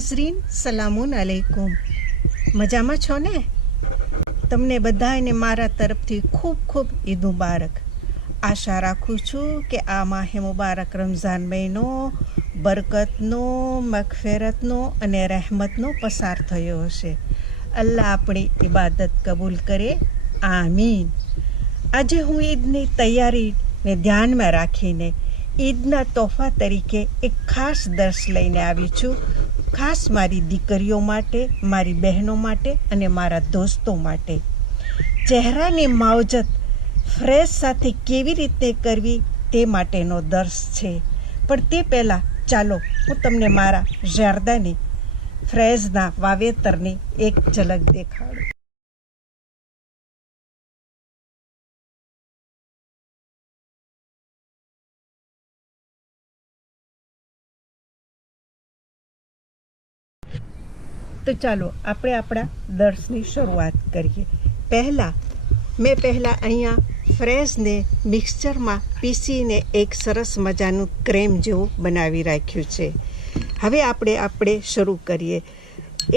નાઝરીન સલામુન અલૈકુમ. મજામાં છો ને? તમને બધાને મારા તરફથી ખૂબ ખૂબ ઈદ મુબારક. આશા રાખું છું કે આ માહે મુબારક રમઝાન મહિનો બરકતનો, મગફિરતનો અને રહેમતનો પસાર થયો હશે. અલ્લાહ આપણી ઇબાદત કબૂલ કરે, આમીન. આજે હું ઈદની તૈયારીને ધ્યાનમાં રાખીને ઈદના તોહફા તરીકે એક ખાસ દર્શ લઈને આવી છું. ખાસ મારી દીકરીઓ માટે, મારી બહેનો માટે અને મારા દોસ્તો માટે. ચહેરાની માવજત ફ્રેશ સાથે કેવી રીતે કરવી તે માટેનો દર્શ છે. પણ તે પહેલાં ચાલો હું તમને મારા ઝારદાની ફ્રેઝના વાવેતરની એક ઝલક દેખાડું. તો ચાલો આપણે આપણા દર્શની શરૂઆત કરીએ. મેં પહેલાં અહીંયા ફ્રેશને મિક્સચરમાં પીસીને એક સરસ મજાનું ક્રેમ જેવું બનાવી રાખ્યું છે. હવે આપણે શરૂ કરીએ.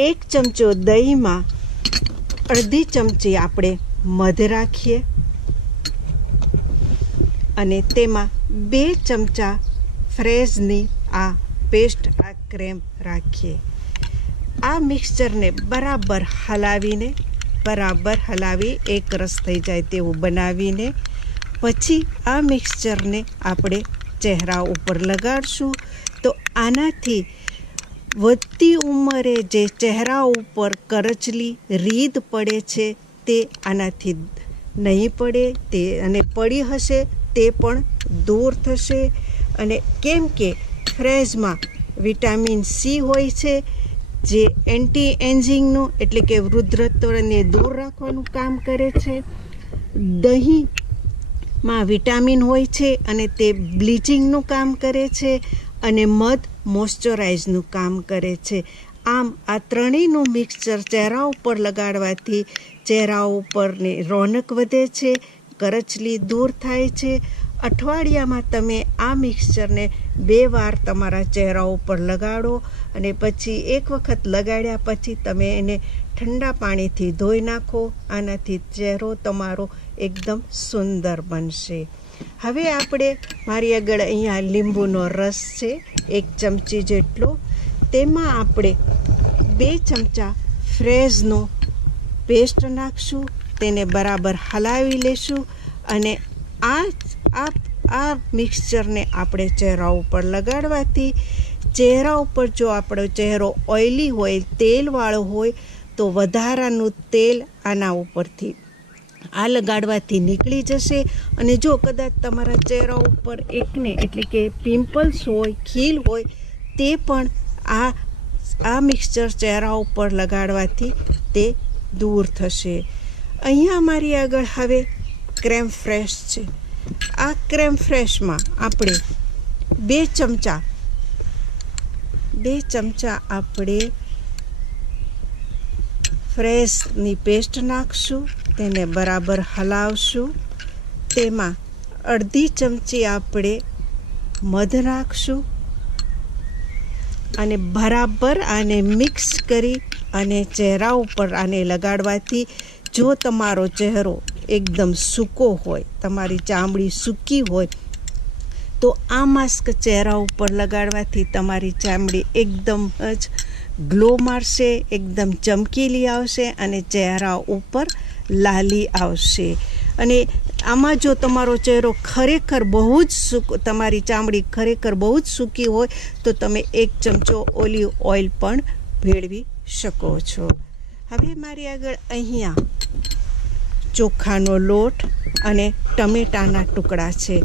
1 ચમચો દહીંમાં અડધી ચમચી આપણે મધ રાખીએ અને તેમાં 2 ચમચા ફ્રેશની આ પેસ્ટ, આ ક્રેમ રાખીએ. આ મિક્સચરને બરાબર હલાવી એક રસ થઈ જાય તેવું બનાવીને પછી આ મિક્સચરને આપણે ચહેરા ઉપર લગાડશું. તો આનાથી વધતી ઉંમરે જે ચહેરા ઉપર કરચલી રીદ પડે છે તે આનાથી નહીં પડે, તે અને પડી હશે તે પણ દૂર થશે. અને કેમ કે ફ્રેશમાં વિટામિન સી હોય છે જે એન્ટી એજિંગનું એટલે કે વૃદ્ધત્વને દૂર રાખવાનું કામ કરે છે. દહીંમાં વિટામિન હોય છે અને તે બ્લીચિંગનું કામ કરે છે અને મધ મોઇશ્ચરાઇઝનું કામ કરે છે. આમ આ ત્રણેયનું મિક્સચર ચહેરા ઉપર લગાડવાથી ચહેરા ઉપરની રોનક વધે છે, કરચલી દૂર થાય છે. અઠવાડિયામાં તમે આ મિક્સચરને 2 વાર તમારા ચહેરા ઉપર લગાડો અને પછી એક વખત લગાડ્યા પછી તમે એને ઠંડા પાણીથી ધોઈ નાખો. આનાથી ચહેરો તમારો એકદમ સુંદર બનશે. હવે મારી આગળ અહીંયા લીંબુનો રસ છે 1 ચમચી જેટલો. તેમાં આપણે 2 ચમચા ફ્રેશનો પેસ્ટ નાખશું. તેને બરાબર હલાવી લેશું અને આ મિક્સચરને આપણે ચહેરા ઉપર લગાડવાથી ચહેરા ઉપર જો આપણો ચહેરો ઓઇલી હોય, તેલવાળો હોય તો વધારાનું તેલ આના ઉપરથી આ લગાડવાથી નીકળી જશે. અને જો કદાચ તમારા ચહેરા ઉપર એકને એટલે કે પિમ્પલ્સ હોય, ખીલ હોય તે પણ આ મિક્સચર ચહેરા ઉપર લગાડવાથી તે દૂર થશે. અહીંયા મારી આગળ હવે ક્રેમ ફ્રેશ છે. આ ક્રેમ ફ્રેશમાં આપણે 2 ચમચા આપણે ફ્રેશની પેસ્ટ નાખશું. તેને બરાબર હલાવશું. તેમાં અડધી ચમચી આપણે મધ નાખશું અને બરાબર આને મિક્સ કરી અને ચહેરા ઉપર આને લગાડવાથી જો તમારો ચહેરો એકદમ સૂકો હોય, તમારી ચામડી સૂકી હોય તો આ માસ્ક ચહેરા ઉપર લગાડવાથી તમારી ચામડી એકદમ જ ગ્લો મારશે, એકદમ ચમકીલી આવશે અને ચહેરા ઉપર લાલી આવશે. અને આમાં જો તમારો ચહેરો ખરેખર તમારી ચામડી ખરેખર બહુ જ સૂકી હોય તો તમે 1 ચમચો ઓલિવ ઓઇલ પણ ભેળવી શકો છો. હવે મારી આગળ અહીંયા ચોખાનો લોટ અને ટમેટાના ટુકડા છે.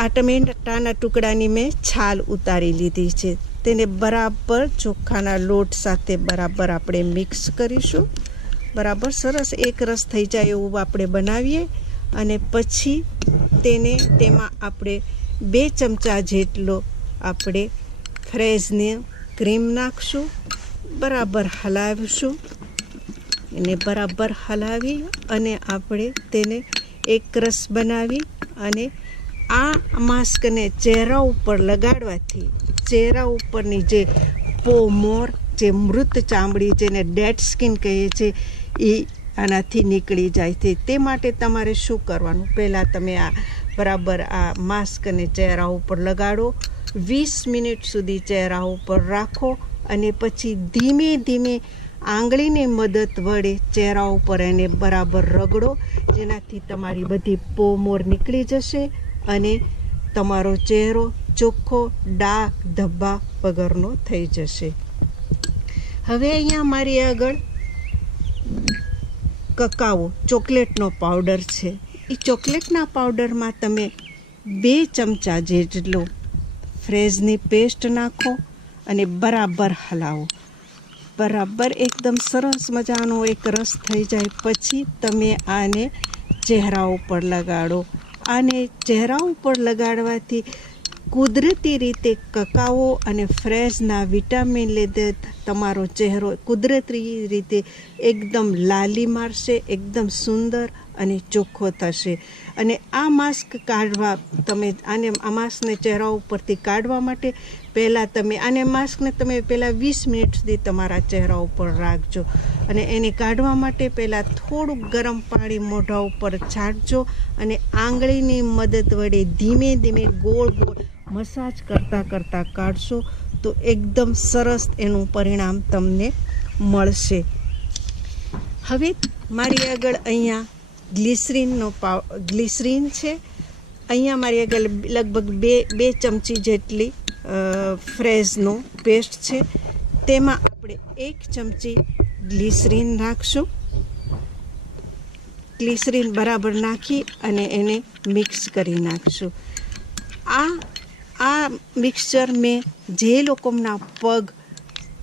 આ ટમેટાના ટુકડાની મેં છાલ ઉતારી લીધી છે. તેને બરાબર ચોખાના લોટ સાથે બરાબર આપણે મિક્સ કરીશું. બરાબર સરસ એક રસ થઈ જાય એવું આપણે બનાવીએ અને પછી તેમાં આપણે 2 ચમચા જેટલો આપણે ફ્રેશની ક્રીમ નાખશું. બરાબર હલાવીશું અને બરાબર હલાવી અને આપણે તેને એક રસ બનાવી અને આ માસ્કને ચહેરા ઉપર લગાડવાથી ચહેરા ઉપરની જે મોર જે મૃત ચામડી, જેને ડેડ સ્કિન કહીએ છીએ, એ આનાથી નીકળી જાય છે. તે માટે તમારે શું કરવાનું? પહેલાં તમે આ બરાબર આ માસ્કને ચહેરા ઉપર લગાડો, 20 મિનિટ સુધી ચહેરા ઉપર રાખો અને પછી ધીમે ધીમે આંગળીની મદદ વડે ચહેરા ઉપર એને બરાબર રગડો, જેનાથી તમારી બધી પોમોર નીકળી જશે અને તમારો ચહેરો ચોખ્ખો ડાઘ ધબ્બા વગરનો થઈ જશે. હવે અહીંયા મારી આગળ કકાઓ ચોકલેટનો પાવડર છે. એ ચોકલેટના પાવડરમાં તમે 2 ચમચા જેટલો ફ્રેશની પેસ્ટ નાખો અને બરાબર હલાવો. બરાબર એકદમ સરસ મજાનો એક રસ થઈ જાય પછી તમે આને ચહેરા ઉપર લગાડો. આને ચહેરા ઉપર લગાડવાથી કુદરતી રીતે કકાઓ અને ફ્રેશના વિટામિન લીધે તમારો ચહેરો કુદરતી રીતે એકદમ લાલી મારશે, એકદમ સુંદર અને ચોખ્ખો થશે. અને આ માસ્ક કાઢવા તમે આ માસ્કને ચહેરા ઉપરથી કાઢવા માટે પહેલાં તમે માસ્કને તમે પહેલાં 20 મિનિટ સુધી તમારા ચહેરા ઉપર રાખજો અને એને કાઢવા માટે પહેલાં થોડુંક ગરમ પાણી મોઢા ઉપર છાંટજો અને આંગળીની મદદ વડે ધીમે ધીમે ગોળ ગોળ મસાજ કરતાં કાઢશો તો એકદમ સરસ એનું પરિણામ તમને મળશે. હવે મારી આગળ અહીંયા ગ્લિસરીન છે. અહીંયા મારી આગળ લગભગ બે ચમચી જેટલી ફ્રેશનો પેસ્ટ છે. તેમાં આપણે 1 ચમચી ગ્લિસરીન નાખશું. ગ્લિસરીન બરાબર નાખી અને એને મિક્સ કરી નાખશું. આ મિક્સચર મેં જે લોકોના પગ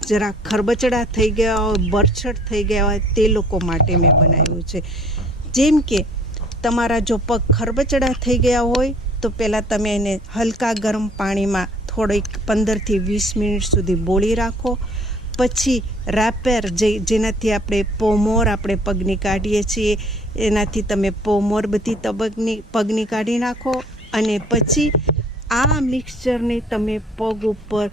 જરા ખરબચડા થઈ ગયા હોય, બરછટ થઈ ગયા હોય તે લોકો માટે મેં બનાવ્યું છે. જેમ કે તમારા જો પગ ખરબચડા થઈ ગયા હોય તો પહેલાં તમે એને હલકા ગરમ પાણીમાં થોડીક 15 થી 20 મિનિટ સુધી બોળી રાખો. પછી રેપર જેનાથી આપણે પોમોર આપણે પગની કાઢીએ છીએ એનાથી તમે પોમોર બધી પગની કાઢી નાખો અને પછી આ મિક્સચરને તમે પગ ઉપર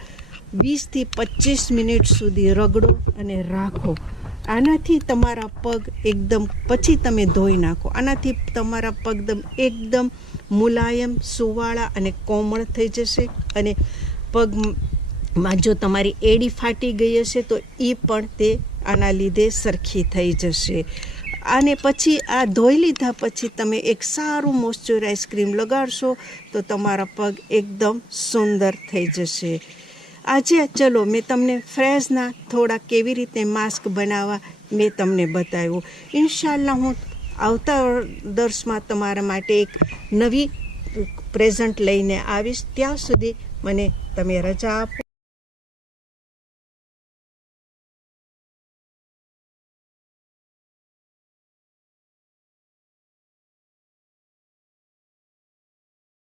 20 થી 25 મિનિટ સુધી રગડો અને રાખો. આનાથી તમારા પગ એકદમ પછી તમે ધોઈ નાખો. આનાથી તમારા પગ એકદમ મુલાયમ, સુવાળા અને કોમળ થઈ જશે અને પગમાં જો તમારી એડી ફાટી ગઈ હશે તો એ પણ તે આના લીધે સરખી થઈ જશે. અને પછી આ ધોઈ લીધા પછી તમે એક સારું મોઇશ્ચરાઇઝ ક્રીમ લગાડશો તો તમારા પગ એકદમ સુંદર થઈ જશે. આજે ચલો મેં તમને ફ્રેશના થોડા કેવી રીતે માસ્ક બનાવવા મેં તમને બતાવ્યું. ઇન્શાલ્લાહ હું આવતા વર્ષમાં તમારા માટે એક નવી પ્રેઝન્ટ લઈને આવીશ. ત્યાં સુધી મને તમે રજા આપો.